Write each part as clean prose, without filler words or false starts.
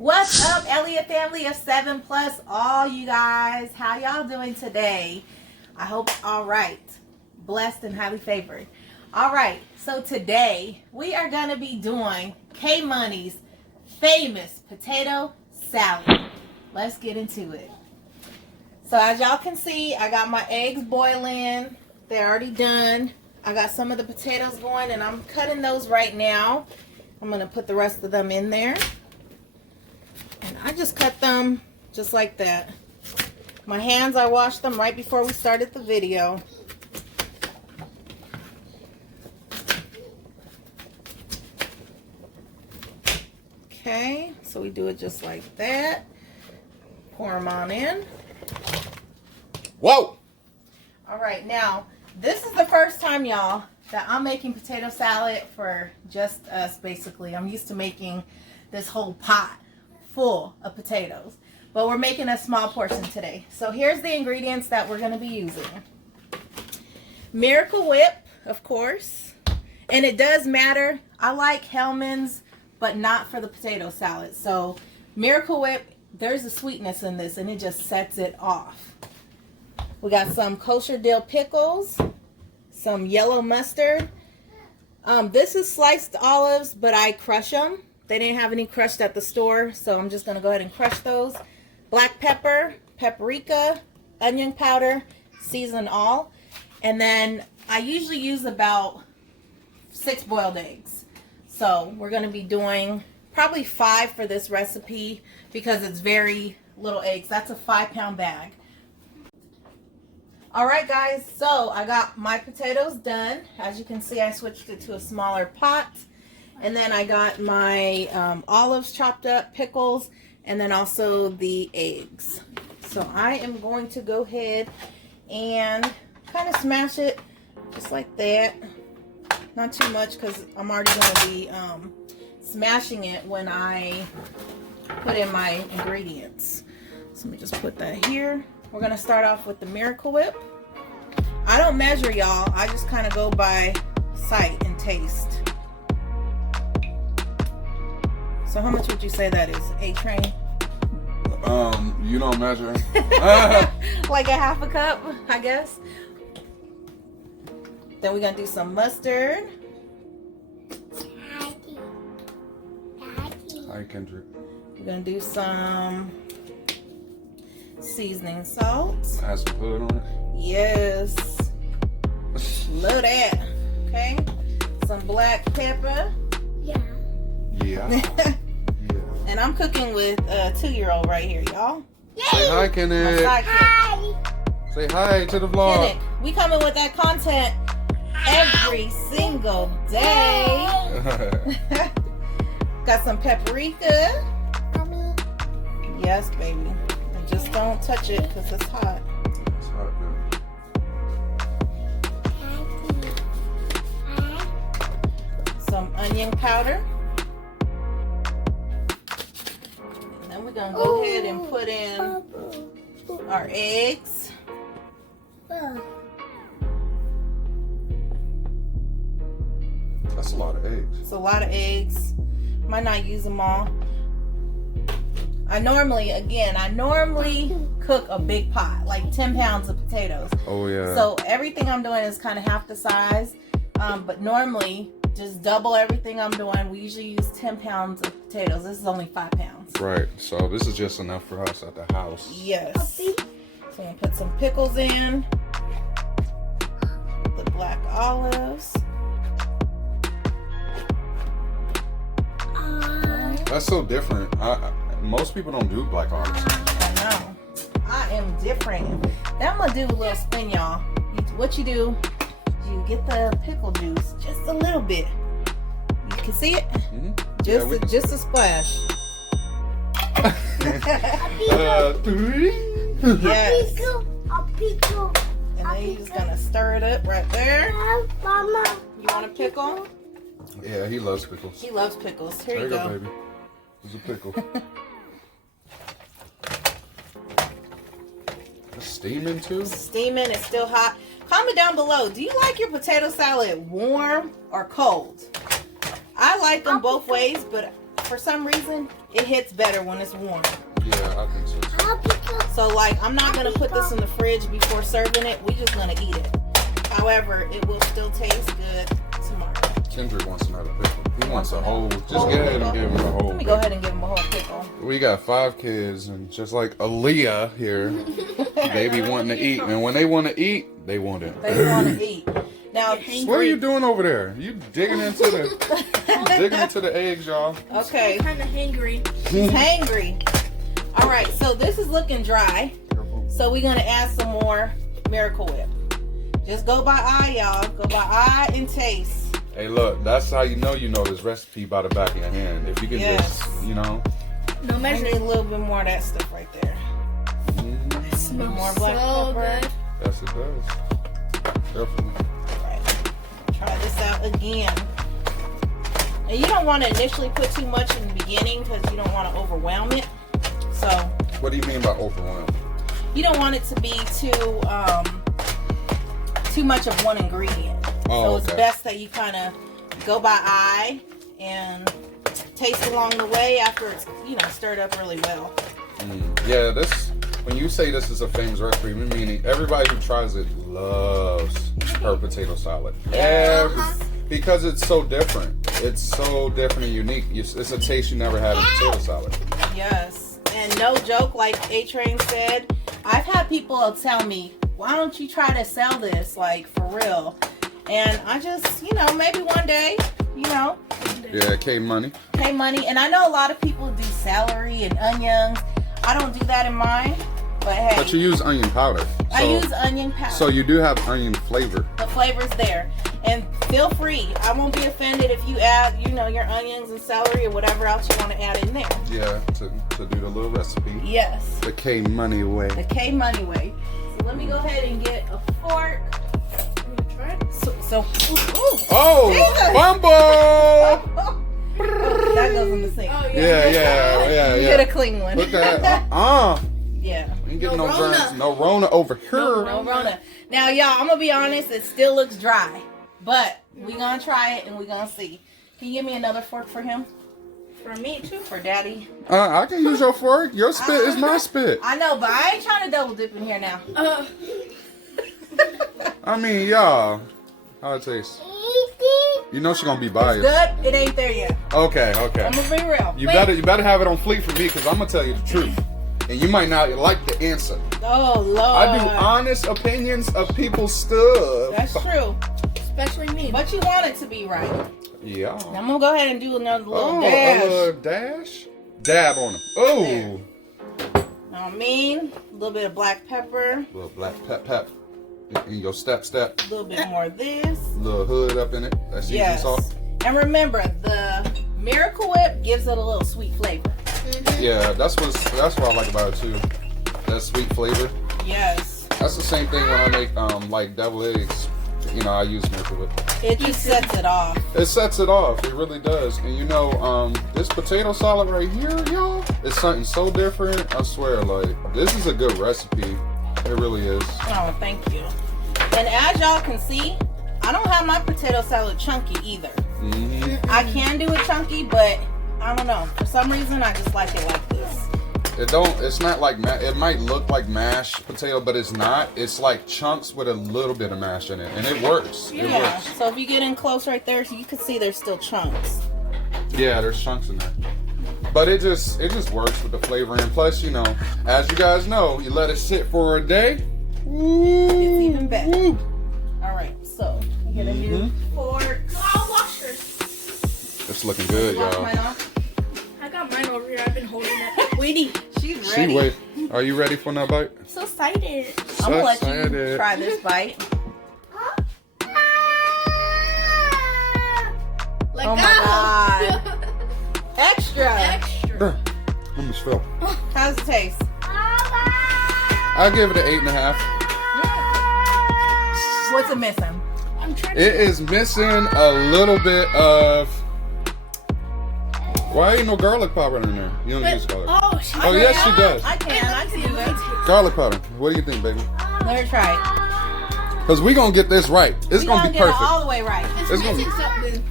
What's up, Eliott Family of 7+, all you guys? How y'all doing today? I hope all right. Blessed and highly favored. All right, so today we are going to be doing K-Money's famous potato salad. Let's get into it. So as y'all can see, I got my eggs boiling. They're already done. I got some of the potatoes going and I'm cutting those right now. I'm going to put the rest of them in there. And I just cut them just like that. My hands, I washed them right before we started the video. Okay, so we do it just like that. Pour them on in. Whoa! All right, now, this is the first time, y'all, that I'm making potato salad for just us, basically. I'm used to making this whole pot full of potatoes, but we're making a small portion today. So here's the ingredients that we're going to be using. Miracle Whip, of course, and it does matter. I like Hellmann's, but not for the potato salad. So Miracle Whip, there's a sweetness in this and it just sets it off. We got some kosher dill pickles, some yellow mustard. This is sliced olives, but I crush them. They didn't have any crushed at the store, so I'm just going to go ahead and crush those. Black pepper, paprika, onion powder, season all. And then I usually use about 6 boiled eggs. So we're going to be doing probably 5 for this recipe because it's very little eggs. That's a 5-pound bag. Alright guys, so I got my potatoes done. As you can see, I switched it to a smaller pot. And then I got my olives chopped up, pickles, and then also the eggs. So I am going to go ahead and kind of smash it just like that. Not too much because I'm already going to be smashing it when I put in my ingredients. So let me just put that here. We're going to start off with the Miracle Whip. I don't measure, y'all. I just kind of go by sight and taste. So how much would you say that is? A train? You don't measure. Like a half a cup, I guess. Then we're gonna do some mustard. Hi, Kendrick. We're gonna do some seasoning salt. Has some hood on it. Yes. Love that. Okay. Some black pepper. Yeah. And I'm cooking with a 2-year-old right here, y'all. Say hi, Kenneth. Hi. Say hi to the vlog. Kenneth, we coming with that content every single day. Got some paprika. Yes, baby. And just don't touch it because it's hot. It's hot, man. Some onion powder. We're going to go ahead and put in our eggs. That's a lot of eggs. It's a lot of eggs. Might not use them all. I normally cook a big pot, like 10 pounds of potatoes. Oh, yeah. So everything I'm doing is kind of half the size. But normally, just double everything I'm doing. We usually use 10 pounds of potatoes. This is only 5 pounds. Right. So this is just enough for us at the house. Yes. So I'm going to put some pickles in. The black olives. That's so different. Most people don't do black olives. I know. I am different. Now I'm going to do a little spin, y'all. What you do, you get the pickle juice just a little bit. You can see it? Mm-hmm. Just a splash. Yes. And then you're just gonna stir it up right there. Mama, you want a pickle? Yeah, he loves pickles. He loves pickles. Here there you go. Baby. There's a pickle. It's steaming too? Steaming. It's still hot. Comment down below. Do you like your potato salad warm or cold? I like them both ways, but for some reason, it hits better when it's warm. Yeah, I think so too. So like, I'm not gonna put this in the fridge before serving it. We're just gonna eat it. However, it will still taste good tomorrow. Kendrick wants another pickle. He wants a whole. Just Whole go ahead and pickle. give him a whole. Let me go ahead and give him a whole pickle. We got 5 kids, and just like Eliott here, they be wanting to eat. And when they want to eat, they want it. They want to eat. Now, What are you doing over there? You digging into the eggs, y'all. okay, I'm kind of hangry. he's hangry. All right, so this is looking dry. So we're gonna add some more Miracle Whip. Just go by eye, y'all. Go by eye and taste. Hey, look, that's how you know this recipe by the back of your hand. If you can Yes. just, you know. No I measure. need a little bit more of that stuff right there. It smells More black so pepper. good. Yes, it does. Definitely. Right. Try this out again. And you don't want to initially put too much in the beginning because you don't want to overwhelm it. So What do you mean by overwhelmed? you don't want it to be too much of one ingredient. Oh, So it's okay. best that you kind of go by eye and taste along the way after it's stirred up really well. Yeah, when you say this is a famous recipe, meaning everybody who tries it loves her potato salad. Because it's so different. It's so different and unique. It's a taste you never had in potato salad. Yes, and no joke, like A-Train said, I've had people tell me, why don't you try to sell this, like, for real? And I just, maybe one day, Yeah, K Money. pay money. And I know a lot of people do celery and onions. I don't do that in mine, but hey, But you use onion powder. I use onion powder. So you do have onion flavor. The flavor's there. And feel free. I won't be offended if you add, your onions and celery or whatever else you want to add in there. Yeah, to do the little recipe. Yes. The K Money way. The K Money way. So let me go ahead and get a fork. I'm gonna try it. So ooh. Oh, Jesus. fumble! That goes in the sink. Oh, Yeah. You get a clean one. Look at Yeah. You ain't getting No no Rona. germs. No Rona over here. No Rona. Now, y'all, I'm gonna be honest. It still looks dry, but we gonna try it and we gonna see. Can you give me another fork for him? For me too. For Daddy? I can use your fork. Your spit is my spit. I know, but I ain't trying to double dip in here now. I mean, y'all. How it tastes? You know she's gonna be biased. Good? It ain't there yet. Okay. I'm gonna be real. You better have it on fleek for me, because I'm gonna tell you the truth. And you might not like the answer. Oh, Lord. I do honest opinions of people's stuff. That's true. Especially me. But you want it to be right. Yeah. I'm gonna go ahead and do another little Oh, dash. a little dash? Dab on them. Oh. There. I mean, a little bit of black pepper, Little black pep. In your step. a little bit more of this. Little hood up in it. That's seasoned Yes. salt. And remember, the Miracle Whip gives it a little sweet flavor. Yeah, that's what I like about it too. That sweet flavor. Yes. That's the same thing when I make like deviled eggs. I use Miracle Whip. It just sets it off. It sets it off. It really does. And this potato salad right here, y'all, it's something so different. I swear, like, this is a good recipe. It really is. Oh, thank you. And as y'all can see, I don't have my potato salad chunky either. Mm-hmm. I can do it chunky, but I don't know. For some reason, I just like it like this. It's not like, it might look like mashed potato, but it's not. It's like chunks with a little bit of mash in it. And it works. It Yeah. works. So if you get in close right there, you can see there's still chunks. Yeah, there's chunks in there. But it just works with the flavor. And plus, as you guys know, you let it sit for a day. Ooh, It's even better. Woo. All right. So we get a new fork. I'll wash her. It's looking good, Wash y'all. mine off. I got mine over here. I've been holding it. Waiting. She's ready. Wait. Are you ready for another bite? I'm so excited. I'm gonna let you Excited. try this bite. Like, Oh my God. Extra. Extra. Let me smell. How's it taste? I give it an 8.5. What's it missing? I'm trying It is missing a little bit of. Why ain't no garlic powder in there? You don't use garlic. Oh, yes, she does. I can do it. Garlic powder. What do you think, baby? Let her try it. Because we going to get this right. It's We going to be get it perfect. all the way right. It's It's gonna be- missing something.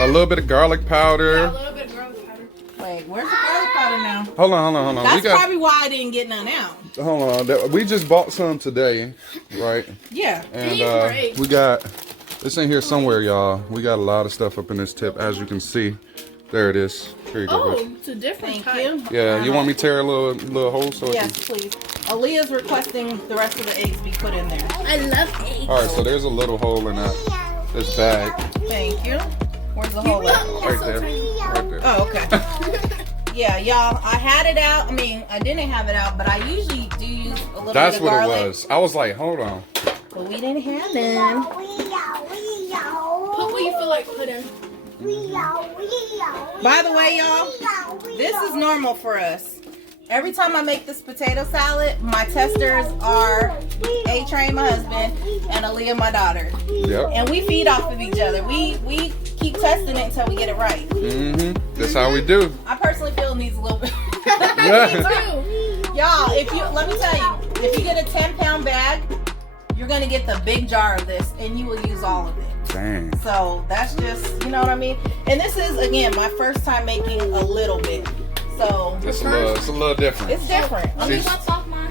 A little bit of garlic Yeah, a powder. little bit of garlic powder. Wait, where's the garlic powder now? Hold on. That's probably why I didn't get none out. Hold on. We just bought some today, right? Yeah. And we got this in here somewhere, y'all. We got a lot of stuff up in this tip, as you can see. There it is. Here you go. Oh, babe. it's a different Thank type. you. Yeah, you want me to tear a little hole so it Yes, please. Aaliyah's requesting the rest of the eggs be put in there. I love eggs. All right, so there's a little hole in this bag. Thank you. Where's the hole at? Right there. Right there. Oh, okay. Yeah, y'all, I had it out. I mean, I didn't have it out, but I usually do use a little That's bit of garlic. what it was. I was like, hold on. But we didn't have none. Put what you feel like put in. By the way, y'all, this is normal for us. Every time I make this potato salad, my testers are A-Train, my husband, and Aaliyah, my daughter. Yep. And we feed off of each other. We keep testing it until we get it right. Mm-hmm. That's how we do. I personally feel it needs a little bit. Yeah. Y'all, let me tell you, if you get a 10-pound bag, you're gonna get the big jar of this, and you will use all of it. Dang. So that's just, you know what I mean? And this is, again, my first time making a little bit. So It's a little different. it's different. Let me what's off mine.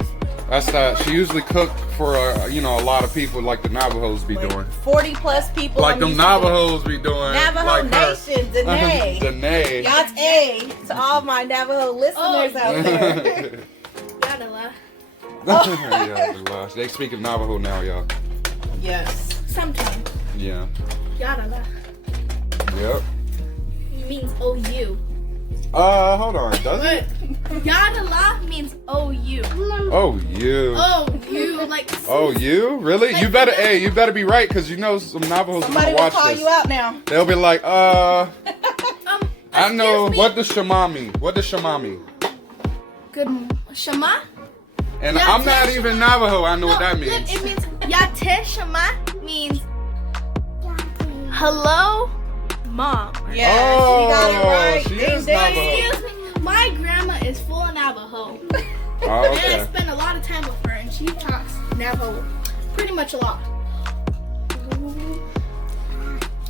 That's that. She usually cook for a lot of people, like the Navajos be doing. 40 plus people. Like I'm them used to doing. Navajos be doing. Navajo like her. Nation, Danae. Danae. Yate to all my Navajo listeners out there. Gotta laugh. Yeah, they speak of Navajo now, y'all. Yes. Sometimes. Yeah. Gotta laugh. Yep. It means OU. Hold on. Does it? But gotta laugh means OU. Oh, you. OU, like. Oh, you? Really? You better be right, because you know some Navajos Somebody gonna will watch call this. you out now. They'll be like, I know. Excuse me? What does Shema mean? What does Shema mean? Good. Shema? And Yeah, I'm not Shema. even Navajo. I know what that look, means. it means Yate Shema means hello, mom. Yes, you got it right. She Ding, is ding. Navajo. Excuse me, my grandma is full of Navajo. Oh, And I okay. spend a lot of time with her, and she talks Navajo pretty much a lot.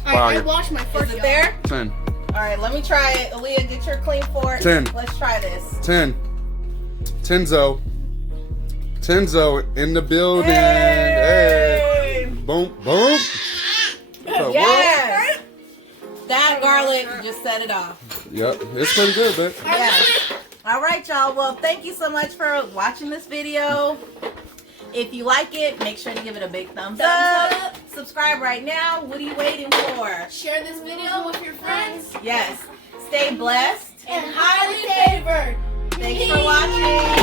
Wow, I you're- washed my fork. Is it y'all. there? 10. All right, let me try it. Aaliyah, get your clean fork. 10. Let's try this. 10. Tenzo in the building. Hey. Hey. Boom, boom. So, Yes. That garlic just set it off. Yep, it's pretty good, babe. Yes. All right, y'all. Well, thank you so much for watching this video. If you like it, make sure to give it a big thumbs up. Subscribe right now. What are you waiting for? Share this video with your friends. Yes. Stay blessed. And highly favored. Thanks for watching.